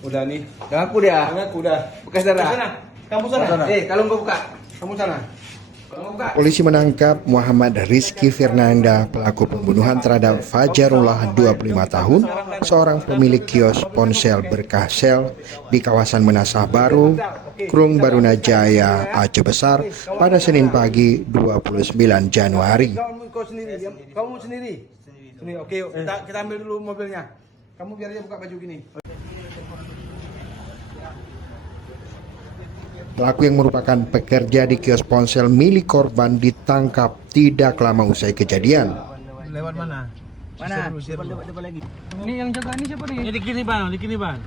Udah nih. Jangan aku dia. Aku udah. Bekas darah. Sana. Kamu sana. Kalau enggak buka. Kamu sana. Polisi menangkap Muhammad Rizky Fernanda, pelaku pembunuhan terhadap Fajarullah 25 tahun, seorang pemilik kios ponsel berkah sel di kawasan Menasah Baru, Krung Barunajaya, Aceh Besar pada Senin pagi 29 Januari. Kamu sendiri. Sini, oke, yuk. Kita ambil dulu mobilnya. Kamu biar dia buka baju gini. Pelaku yang merupakan pekerja di kios ponsel milik korban ditangkap tidak lama usai kejadian. Lewat mana? Mana? Depan lagi. Ini yang jaga ini siapa nih? Di kini, Bang.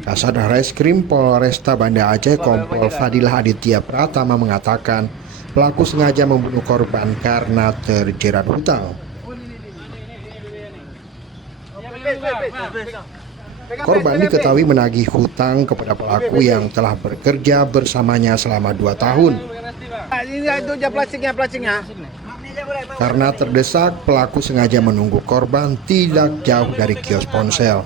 Kasat Reskrim Polresta Banda Aceh Kompol Fadilah Aditya Pratama mengatakan pelaku sengaja membunuh korban karena terjerat hutang. Korban diketahui menagih hutang kepada pelaku yang telah bekerja bersamanya selama 2 tahun. Ini itu aja plastiknya. Karena terdesak, pelaku sengaja menunggu korban tidak jauh dari kios ponsel.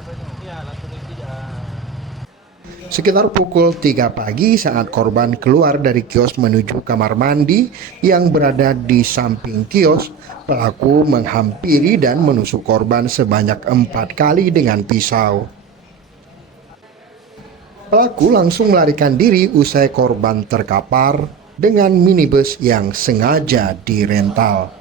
Sekitar pukul 3 pagi saat korban keluar dari kios menuju kamar mandi yang berada di samping kios, pelaku menghampiri dan menusuk korban sebanyak 4 kali dengan pisau. Pelaku langsung melarikan diri usai korban terkapar dengan minibus yang sengaja dirental.